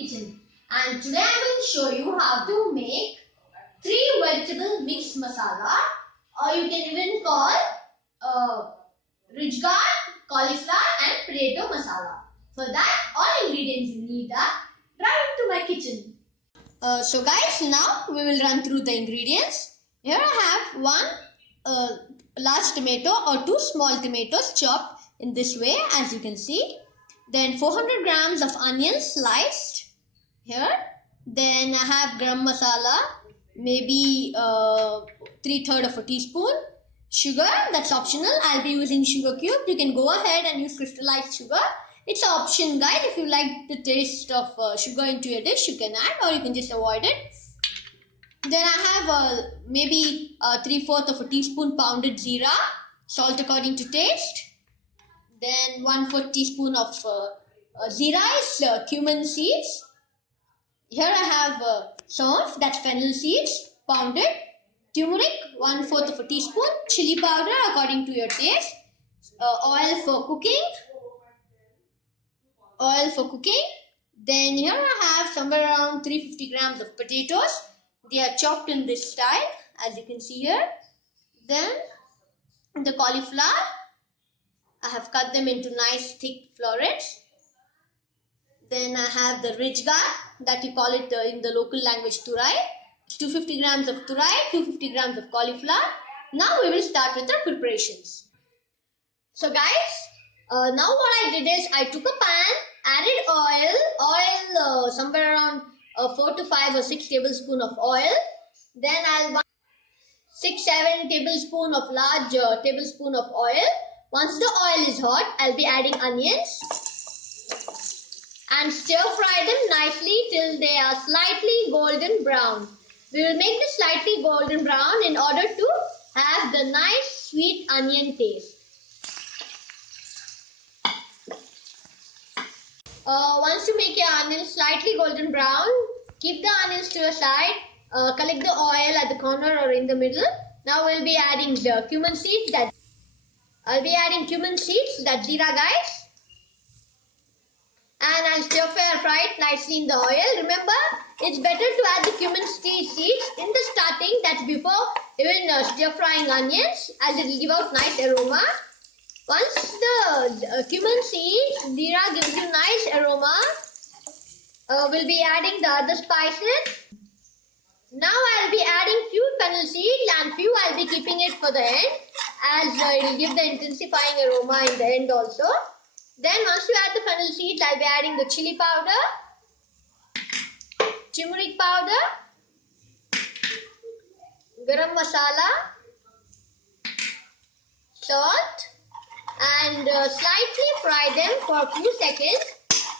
kitchen, and today I will show you how to make 3 vegetable mixed masala, or you can even call ridge gourd, cauliflower and potato masala. For that, all ingredients you need are right into my kitchen. So guys, now we will run through the ingredients. Here I have one large tomato or 2 small tomatoes chopped in this way, as you can see. Then 400 grams of onions sliced here. Then I have garam masala, maybe 3/3 of a teaspoon. Sugar, that's optional. I'll be using sugar cube. You can go ahead and use crystallized sugar. It's an option, guys. If you like the taste of sugar into your dish, you can add, or you can just avoid it. Then I have maybe 3/4 of a teaspoon pounded jeera, salt according to taste. Then 1/4 teaspoon of jeera is cumin seeds. Here I have saunf, that's fennel seeds, pounded. Turmeric, 1/4 of a teaspoon. Chili powder according to your taste. Oil for cooking. Then here I have somewhere around 350 grams of potatoes. They are chopped in this style, as you can see here. Then the cauliflower, I have cut them into nice thick florets. Then I have the ridge gourd, that you call it in the local language turai. 250 grams of turai, 250 grams of cauliflower. Now we will start with our preparations. So guys, now what I did is I took a pan, added oil somewhere around 4 to 5 or 6 tablespoons of oil. Then I'll 6-7 tablespoons of large tablespoon of oil. Once the oil is hot, I'll be adding onions and stir fry them nicely till they are slightly golden brown. We will make this slightly golden brown in order to have the nice sweet onion taste. Once you make your onions slightly golden brown, keep the onions to your side. Collect the oil at the corner or in the middle. Now we'll be adding the cumin seeds. I'll be adding cumin seeds, that's jeera, guys. And I'll stir fry it nicely in the oil. Remember, it's better to add the cumin seeds in the starting, that's before even stir frying onions, as it will give out nice aroma. Once the cumin seeds, jeera gives you nice aroma, we'll be adding the other spices. Now I'll be adding few fennel seeds and few I'll be keeping it for the end, as it will give the intensifying aroma in the end also. Then once you add the fennel seeds, I'll be adding the chili powder, turmeric powder, garam masala, salt, and slightly fry them for a few seconds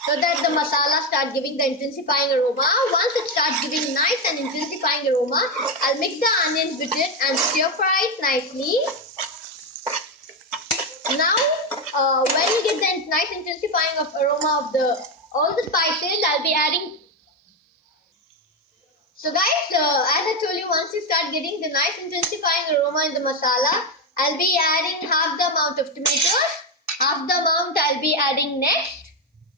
so that the masala start giving the intensifying aroma. Once it starts giving nice and intensifying aroma, I'll mix the onions with it and stir fry it nicely. Now, when you get the nice intensifying of aroma of all the spices, I'll be adding. So guys, as I told you, once you start getting the nice intensifying aroma in the masala, I'll be adding half the amount of tomatoes, half the amount I'll be adding next.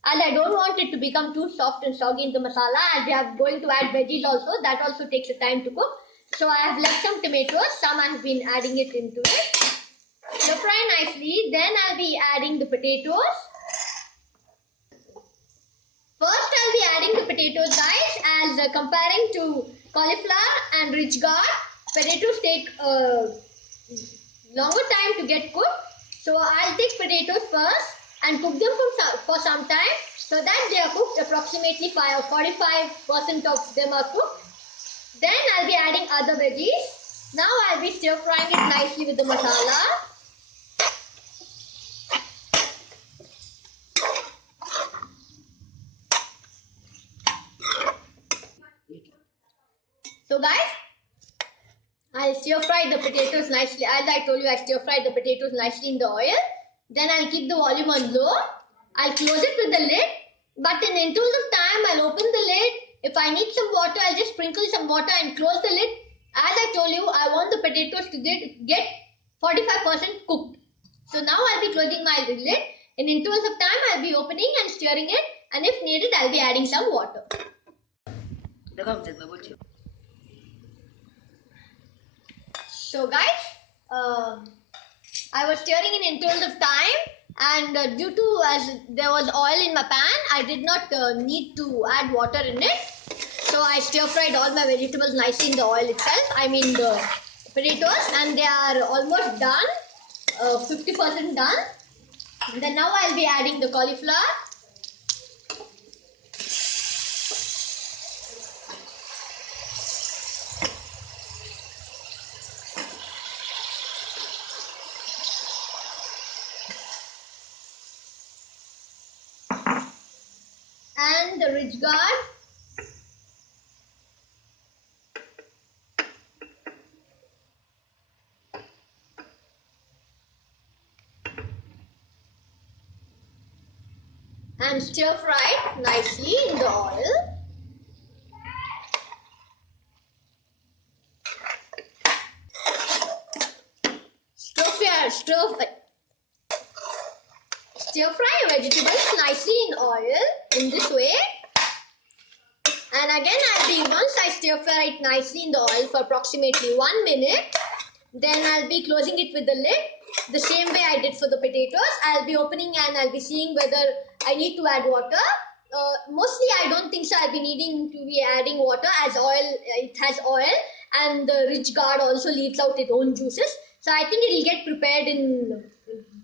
And I don't want it to become too soft and soggy in the masala, as we are going to add veggies also. That also takes a time to cook. So I have left some tomatoes, some I have been adding it into it. So fry nicely. Then I'll be adding the potatoes. First I'll be adding the potatoes, guys, as comparing to cauliflower and ridge gourd, potatoes take longer time to get cooked. So I'll take potatoes first and cook them for some time, so that they are cooked approximately 45% of them are cooked. Then I'll be adding other veggies. Now I'll be stir frying it nicely with the masala. So guys, I'll stir fry the potatoes nicely. As I told you, I stir fry the potatoes nicely in the oil. Then I'll keep the volume on low. I'll close it with the lid. But in intervals of time, I'll open the lid. If I need some water, I'll just sprinkle some water and close the lid. As I told you, I want the potatoes to get 45% cooked. So now I'll be closing my lid. In intervals of time, I'll be opening and stirring it. and if needed, I'll be adding some water. So guys, I was stirring in intervals of time, and due to as there was oil in my pan, I did not need to add water in it. So I stir fried all my vegetables nicely in the oil itself. I mean the potatoes, and they are almost done, 50% done. And then now I'll be adding the cauliflower. And the ridge guard. And stir fry it nicely in the oil. Stir fry vegetables nicely in oil in this way. And again, once I stir fry it nicely in the oil for approximately 1 minute, then I'll be closing it with the lid the same way I did for the potatoes. I'll be opening and I'll be seeing whether I need to add water. Mostly I don't think so I'll be needing to be adding water, as it has oil, and the ridge guard also leaves out its own juices. So I think it will get prepared in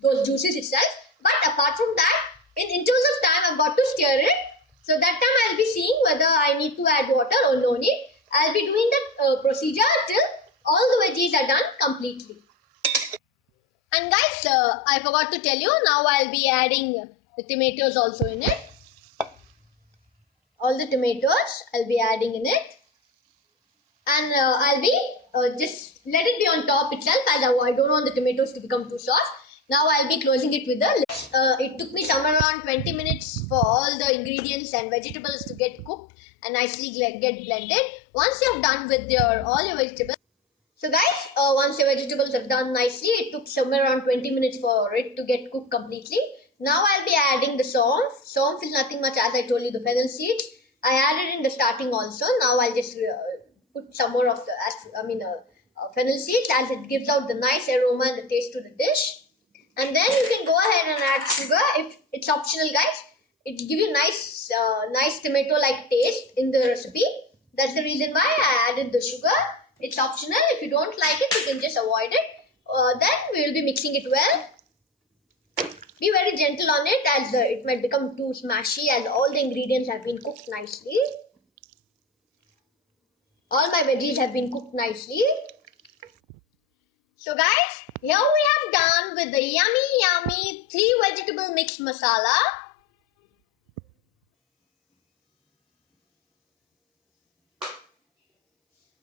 those juices itself. But apart from that, in intervals of time, I've got to stir it. So that time I'll be seeing whether I need to add water or no need. I'll be doing that procedure till all the veggies are done completely. And guys, I forgot to tell you, now I'll be adding the tomatoes also in it. All the tomatoes I'll be adding in it. And I'll be just let it be on top itself, as I don't want the tomatoes to become too soft. Now I'll be closing it with the lid. It took me somewhere around 20 minutes for all the ingredients and vegetables to get cooked and nicely get blended. Once you're done with all your vegetables, so guys, once your vegetables are done nicely, it took somewhere around 20 minutes for it to get cooked completely. Now I'll be adding the saunf. Saunf is nothing much, as I told you, the fennel seeds. I added in the starting also. Now I'll just put some more of the fennel seeds, as it gives out the nice aroma and the taste to the dish. And then you can go ahead and add sugar. If it's optional, guys. It will give you nice tomato-like taste in the recipe. That's the reason why I added the sugar. It's optional. If you don't like it, you can just avoid it. Then we will be mixing it well. Be very gentle on it, as it might become too smashy, as all the ingredients have been cooked nicely. All my veggies have been cooked nicely. So guys, here we have done with the yummy 3 vegetable mix masala.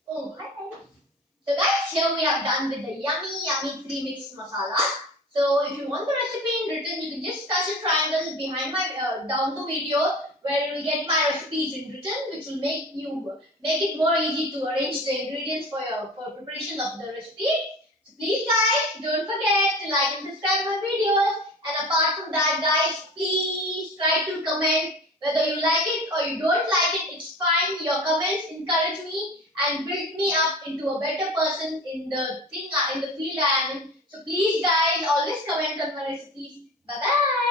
Oh, hi. So guys, here we have done with the yummy 3 mix masala. So if you want the recipe in written, you can just touch a triangle behind my down the video, where you will get my recipes in written, which will make it more easy to arrange the ingredients for preparation of the recipe. So please guys, don't forget to like and subscribe my videos. And apart from that, guys, please try to comment whether you like it or you don't like it. It's fine. Your comments encourage me and build me up into a better person in the field I am in. So please guys, always comment on my recipes. Bye bye.